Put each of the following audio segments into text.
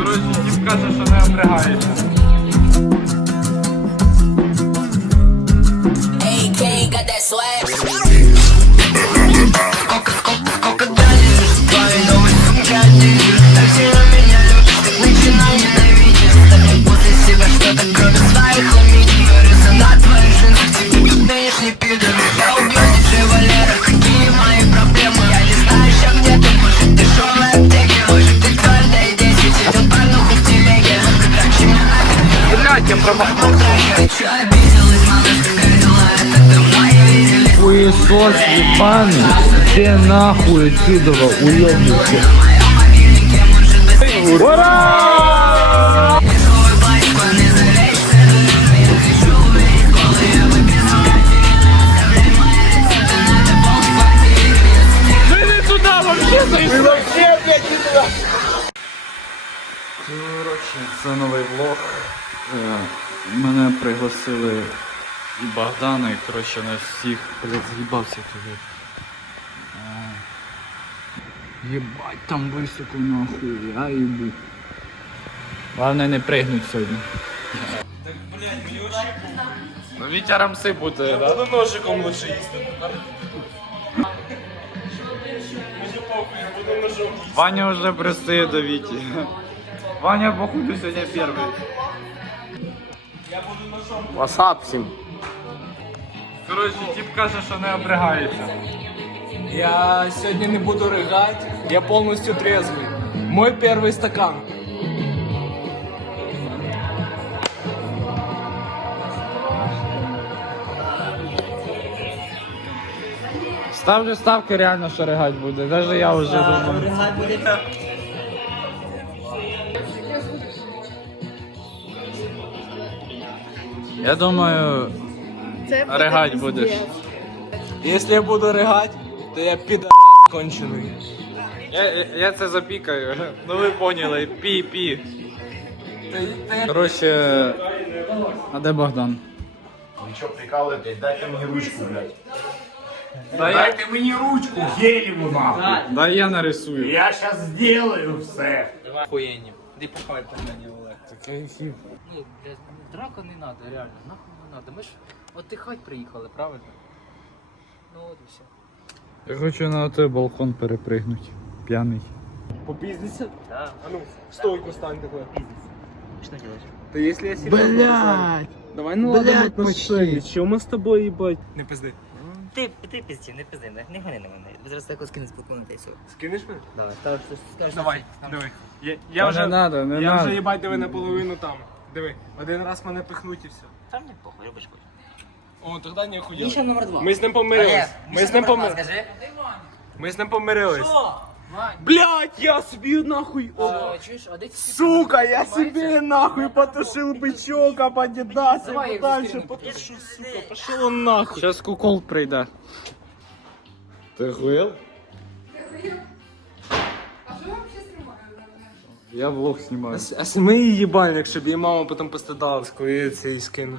Коротше, тіп каже, що не облягається. AK got that swag. Хуесос ебаный, где нахуй отсюда уебнешься? Ура! Не туда вообще зайшли! Коротше, це новий влог. Е, Мене пригласили і Богдана, і коротше на всіх блядь, з'їбався туди. Е, Єбать там високо нахуй, я їбу. Главное не пригнуть сьогодні. Ну Вітя рамси буде, да? Ну ножиком лучше їсти. Буду ножом. Ваня вже пристає до Віті. Ваня, походу, сьогодні перший. Васап всім. Коротше, тип каже, що не облягається. Я сегодня не буду рыгать, я полностью трезвый. Мой первый стакан. Ставлю ставки, реально що ригать буде. Даже я вже думаю. Я думаю, ригать будеш. Если я буду рыгать, то я пидор конченый. Я, я, я це запікаю. Ну ви поняли, пі-пі. Коротше, а де Богдан? Ви що прикалуєтесь? Дайте мені ручку, блядь. Дай, Дайте мені ручку, гелеву нахуй. дай я нарисую. Я щас сделаю все. Охуєнні. Поховай питання, Олег. Такий фіп. Ну, блядь, драка не надо, реально. Нахуй не надо. Ми ж отдихать приїхали, правильно? Ну от і все. Я хочу на той балкон перепригнути. П'яний. Попиздиться? Да. А ну, в стойку стань такой. Що делаешь? Да если я серьезно... Блядь! Давай ну ладно, отношения. Чё мы с тобой, ебать? Не пизди. Ти, ти пізді, не пизди, не, не гони на мене. Ви зараз так скинеш спокійно та все. Скинеш мене? Давай, скажеш, що скажеш. Давай, диви. Я, Та я вже, не надо, не я надо. вже їбать диви наполовину там. Диви, один раз мене пихнуть і все. Там не похуй, робиш хоч. О, тоді не охуєв. Міша номер два. Ми з ним помирились. Олег, Ми з ним номер два, помирились. Скажи. Ми з ним помирились. Блять, я собі нахуй. О, А, Чуєш, а де ці Сука, я себе нахуй потушил бычок об Адидас Давай, я дальше потушу, сука. Пошел он нахуй. Сейчас кукол прийде. Ти охуєл? Я влог знімаю. А сми її їбальник, щоб її мама потім пострадалась, коли я це їй скину.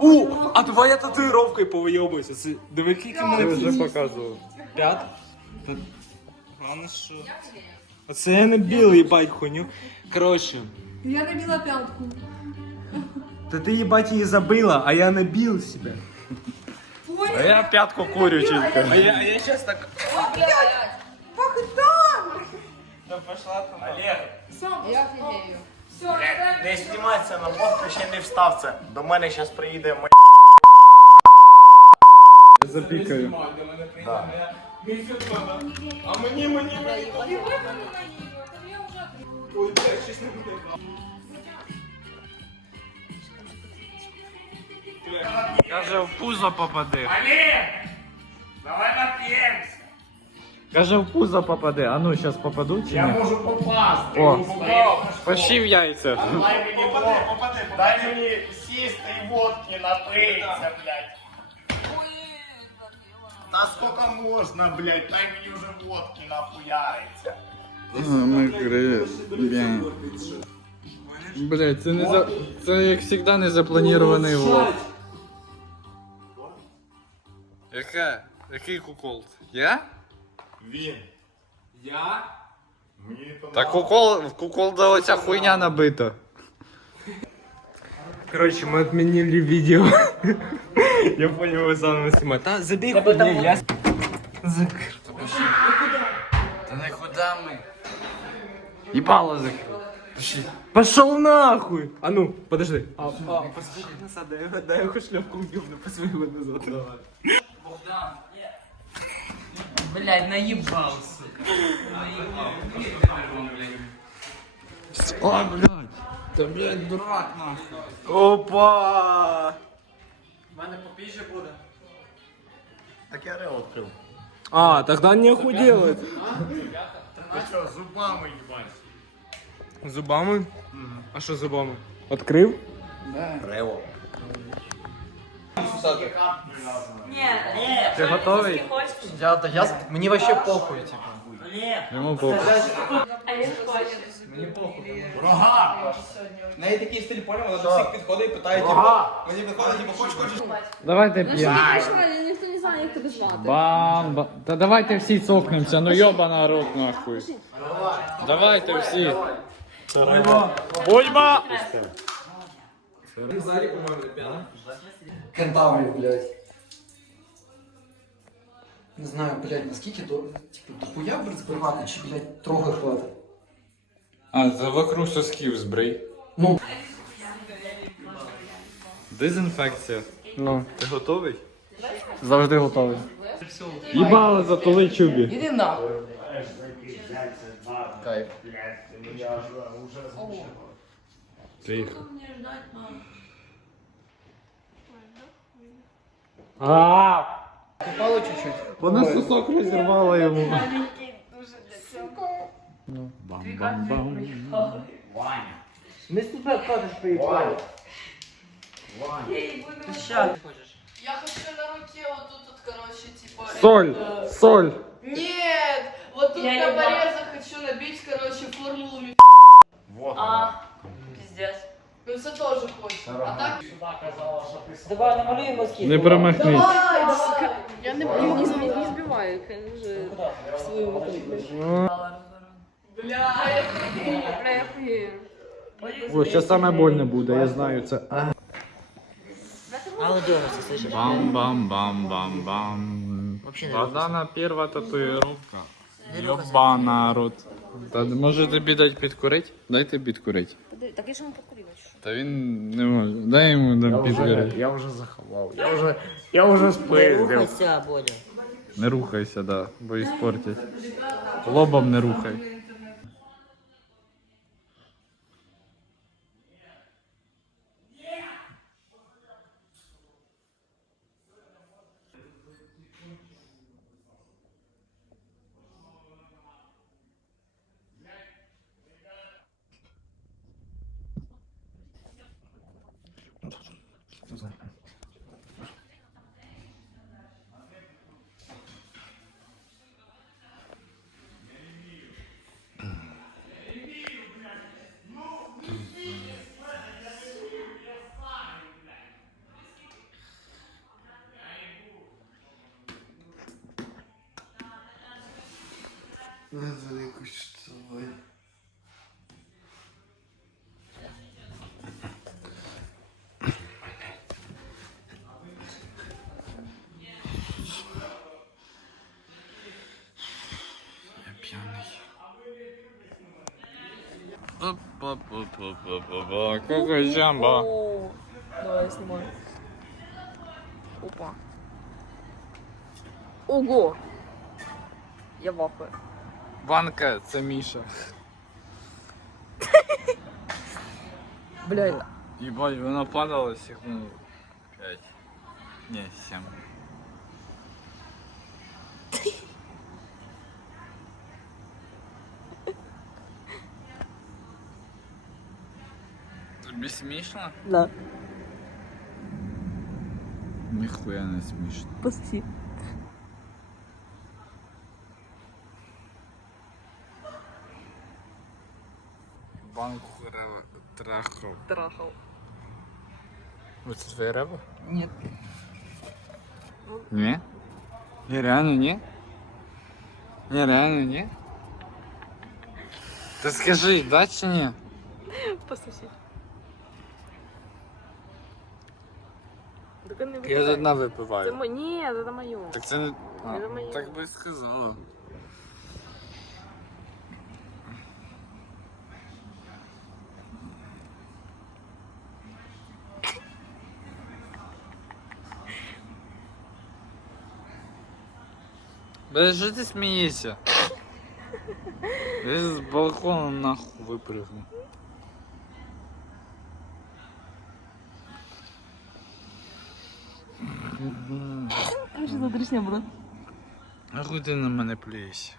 У, а давай я татуїровкою повийобуюся. Це диви, скільки мене вже показував. П'ят? Главное, що... Оце я не білий, їбать, хуйню. Коротше, Я набила пятку. та ти їбать її забила, а я не біл себе. А я п'ятку курю тільки. А я, а я щас так... Богдан! Да пошла там. Олег, Сам я офигею. Все, Не знімайся на блок, ти ще не встав це. До мене зараз приїде моя. Запікаю. А мені, мені, мені. И выпали на нее, там я уже Ой, блядь, щось не буде. Каже, в пузо попади. Олег! Давай нап'ємся. Каже, в пузо попади. А ну, зараз попаду чи Я ні? можу попасти. О, Попав. почти в яйця. Дай мені водки. Дай мені сісти і водки напитися, блядь. Та сколько можна, блядь, дай мені вже водки нахуяриться. Блять, це не за. Це як завжди не запланований влог. Яка? Який кукол? Я? Він. Я? Та кукол, в куколда оця хуйня набита. Короче, мы отменили видео. Я понял, вы заново снимать. Да, забей хуйню, я... Закрыл. Та не куда ми? Їбало закрив. Пошел нахуй! А ну, подожди. А, а, посмотри назад, дай, дай я хоть шляпку убью, посмотри назад. Давай. Блядь, наїбав, сука. О, блядь. Та, блядь, дурак нахуй. Опа! Так я рео відкрив. А, тогда нехуй делать. Ти що, зубами їбать? Зубами? А що зубами? Открив? Рео. Ти готовий? Я, та я, мені вообще похуй, типу. Йому похуй. Рога! В неї такий стиль поняв, вона до всіх підходить і питає, типу, мені підходить, типу, хочеш, хочеш. Давайте Ну що п'ємо. ти пішла, ніхто не знає, як тебе звати. Бам, бам. Та давайте всі цокнемося, ну йоба народ нахуй. Давайте всі. Бульба! Кентаврів, блядь. Не знаю, блядь, наскільки до. Типу, дохуя брать збривати, чи, блядь, трохи хватить. А, це вокруг сосків збрий. Ну. Дезінфекція. Ну. Ти готовий? Завжди готовий. Їбало затули чубі. Іди нахуй. Кайф. Тихо. А, Упало чуть-чуть. Вона сосок розірвала йому. Бам-бам-бам. Ми з тебе кажеш поїхали. Я хочу на руке вот тут, вот, короче, типа... Соль, это- соль. Нет! Вот тут на порезах хочу набить, короче, формулу ми- Вот. А, пиздец. Ну все тоже хочешь. А так... Давай намалюй мозки. Не промахнись. Давай, давай! Я не, не, не, збиваю, хай вже в свою виходить. Бля, я хуєю. О, що саме больне буде, я знаю це. Але довго це слышиш. Бам-бам-бам-бам-бам. Вообще не Богдана перша татуїровка. Йоба народ. Та може тобі дати підкурить? Дайте підкурить. Так я ж йому покурила. що? Та він не може. Дай йому дам підкурить. я вже заховав. Я вже, я вже спиздив. Рухайся, Бодя. Не рухайся, да, бо іспортять. Лобом не рухай. Я п'яний. Опа-па-па-па-па-па. Какой жамба. Давай я снимаю. Опа. Ого! Я в. Банка, це Міша. Бля, Ебать, вона падала секунд 5. Не, 7. Тобі смішно? да, Ніхуя не смішно. спасибо. Банку трахав. Трахал. Твоя рева? Нет. Ні? Ні, реально ні? Ні, реально ні? Ти скажи, да чи ні? Так не Я з одна Це випиваю. мо... Ні, це моє. Так це не. А, Це моє. так би і сказала. Бля, що ти смієшся? Я з балкона нахуй випрыгну. А що за дрісня була? Нахуй ти на мене плюєшся?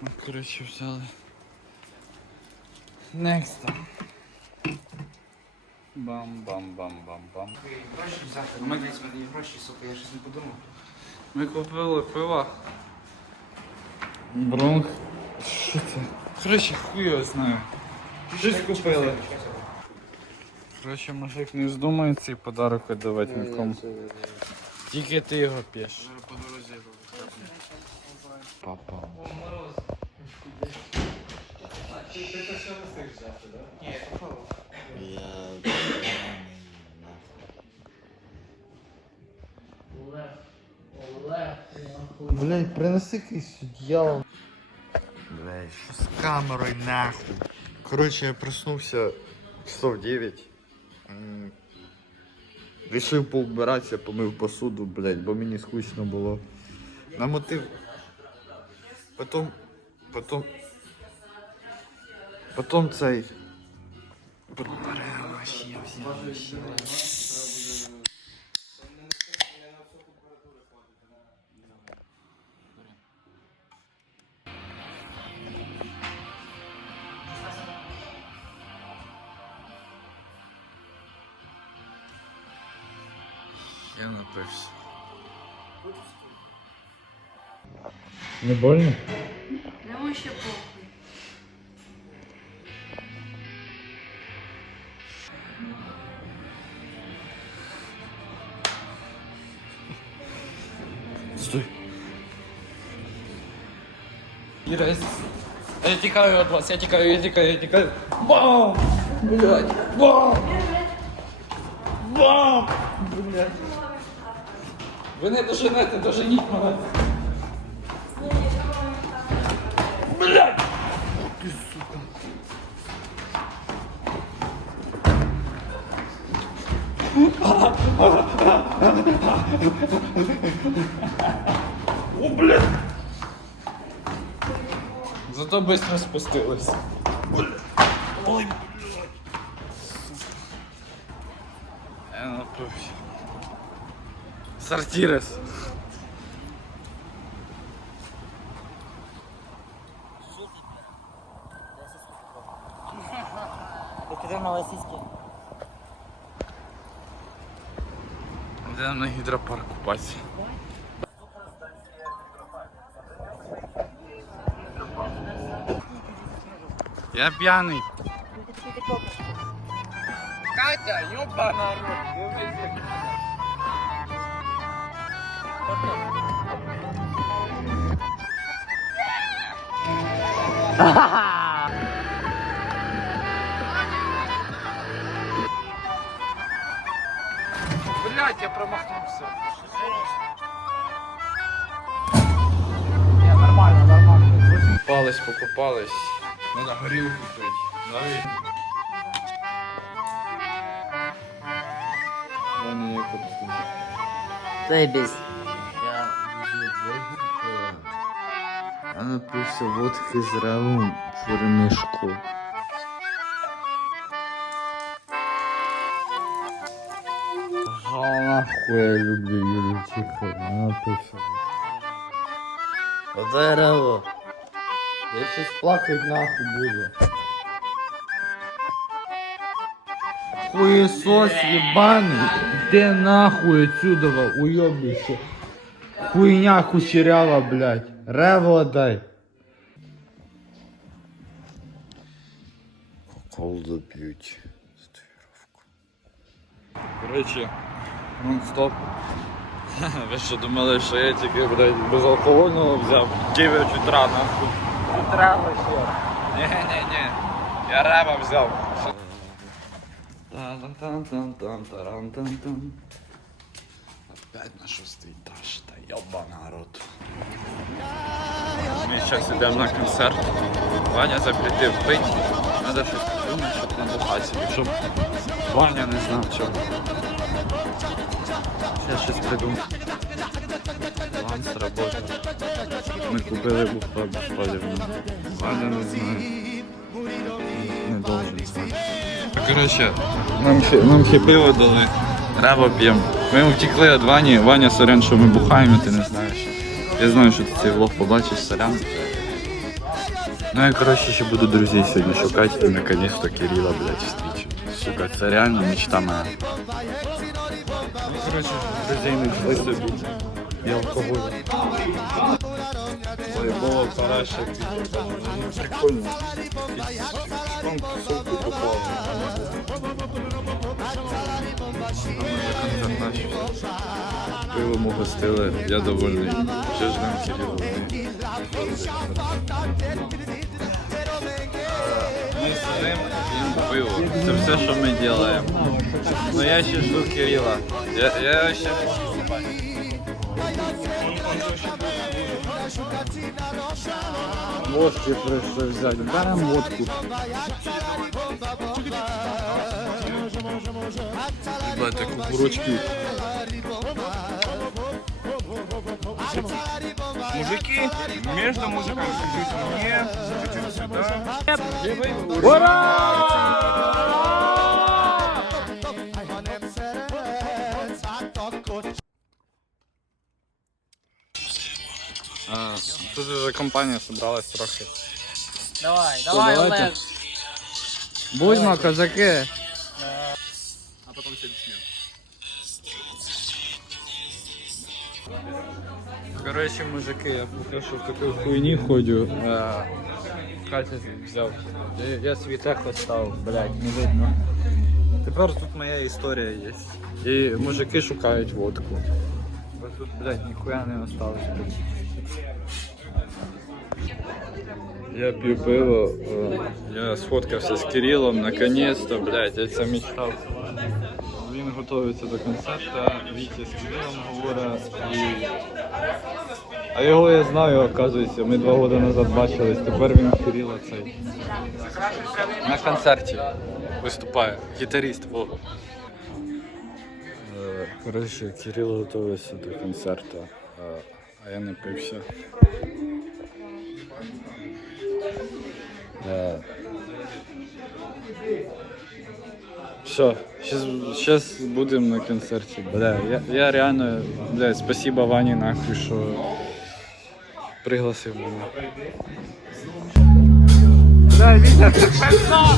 Ну, коротше, взяли. Next. Бам-бам-бам-бам-бам. Гроші взяти. У мене десь мені гроші, сука, я щось не подумав. Ми купили пиво. Бронх. Що це? Коротше, хуй його знаю. Щось купили. Коротше, мужик не вздумає цей подарок віддавати нікому. Тільки ти його п'єш. Папа. Блять, принеси якийсь одеяло. Блять, що з камерою нахуй. Коротше, я проснувся часов 9. Рішив поубиратися, помив посуду, блять, бо мені скучно було. Намотив. Потом. Потом. Потом цей. Беремо Не больно? Йому ще похуй. Стой. Іра, я тікаю від вас, я тікаю, я тікаю, я тікаю. Бам! Блядь! Бам! Бам! Блядь! Ви не доженете, доженіть мене. О, блядь! Зато быстро спустилась. Ой, блядь. Я напився. Сортирес. Йдемо на гідропарк купатися. Я п'яний. Катя, ёбана рот. Блять, я промахнулся. Нормально, нормально. Купались, покупались. Надо горілку пити. Давай. Вони як обсудять. Заебись. Я напився водки з ревом в перемішку. А нахуй я люблю Юлю Тихо, я напився. Оце рево. Я щось плакать нахуй буду. Хуесос ебаный, иди нахуй отсюда, уебище. Хуйня кучерява, блядь. Рево дай. Колду п'ють. Коротше, нон-стоп. Ви що думали, що я тільки, блядь, безалкогольного взяв 9 утра, нахуй. треба ще. Ні-ні-ні. Я реба взяв. Та-там-там-там-там-тарам-там-там. Опять на шостий етаж, та йоба народ. Ми зараз йдемо на концерт. Ваня запретив пити. Треба щось придумати, щоб не бухатися. Щоб Ваня не знав чого. Зараз щось. План сработав. Ми купили бухла безпалівну. Ваня не знає. Не должен знати. Коротше, нам ще, нам ще пиво дали. Реба п'ємо. Ми втекли від Вані. Ваня сорян, що ми бухаємо, ти не знаєш. Я знаю, що ти цей влог побачиш, сорян. Ну я коротше ще буду друзей сьогодні шукати і наконец-то Кирилла, блядь, встречу. Сука, це реально мечта моя. Коротше, друзей не. І алкоголь. Ой, було параша, прикольно. Там гостили, я довольний. Ще ждем Кирилла. Ми сидимо, п'ємо пиво. Це все, що ми робимо. Ну я ще жду Кирилла. Я, я ще не вступаю. Водки прийшли взяти. Беремо водку. Ребята, кукуручки. Мужики, между мужиками скажите мне, скажите тут вже компанія зібралась трохи. Давай, давай, давайте. Олег. Будьмо, козаки. Коротше, мужики, я поки що в такій хуйні ходю. Е, Катя взяв. Я, я свій тех остав, блядь, не видно. Тепер тут моя історія є. І мужики шукають водку. Бо тут, блядь, ніхуя не осталось. Я п'ю пиво, е, я сфоткався з Кирилом, наконец-то, блядь, я це мечтав. Він готується до концерту, Вітя з Кирилом говорить і... А його я знаю, оказується, ми два роки назад бачились, тепер він Кирила цей. На концерті виступає, гітаріст. Е, Коротше, Кирил готується до концерту, а- я не пився. Да. Все, сейчас, сейчас будем на концерте. Бля, я, я реально, бля, спасибо Ване нахуй, що пригласив мене. Бля, Вітя, ти пизда!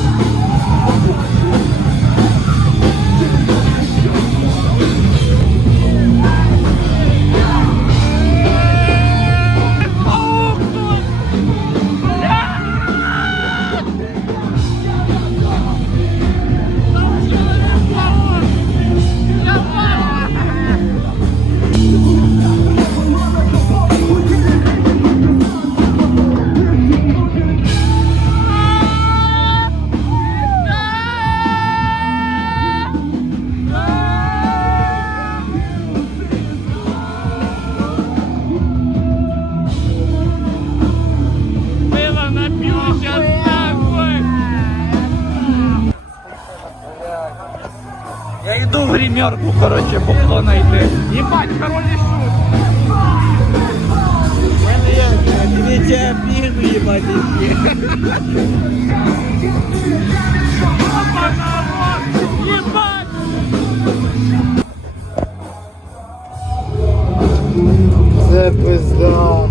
Короче, бухло найти. Ебать, король шут. У мене є дві пігу, їбать, Опа, народ! Ебать! Це пизда.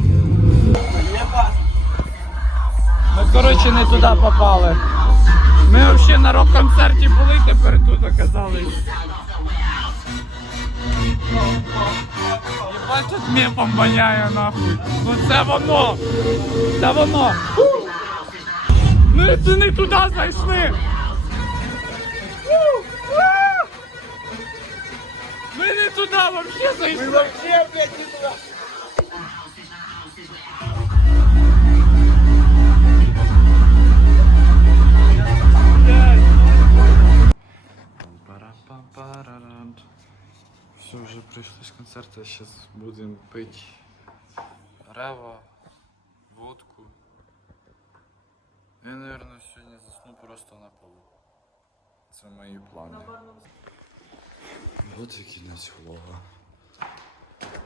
Ми, короче, не туди попали. Ми взагалі на рок-концерті були, тепер тут оказались. Єбать тут мепом воняє нахуй. Ну це воно! Це воно! Ми це не туди зайшли! Ми не туди взагалі зайшли! Ми взагалі, блядь, не туди! Концерту, зараз будемо пити рева, водку. Я, мабуть, сьогодні засну просто на полу. Це мої плани. От і кінець влога.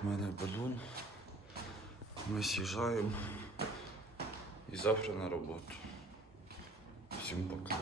У мене балун. Ми з'їжджаємо. І завтра на роботу. Всім пока.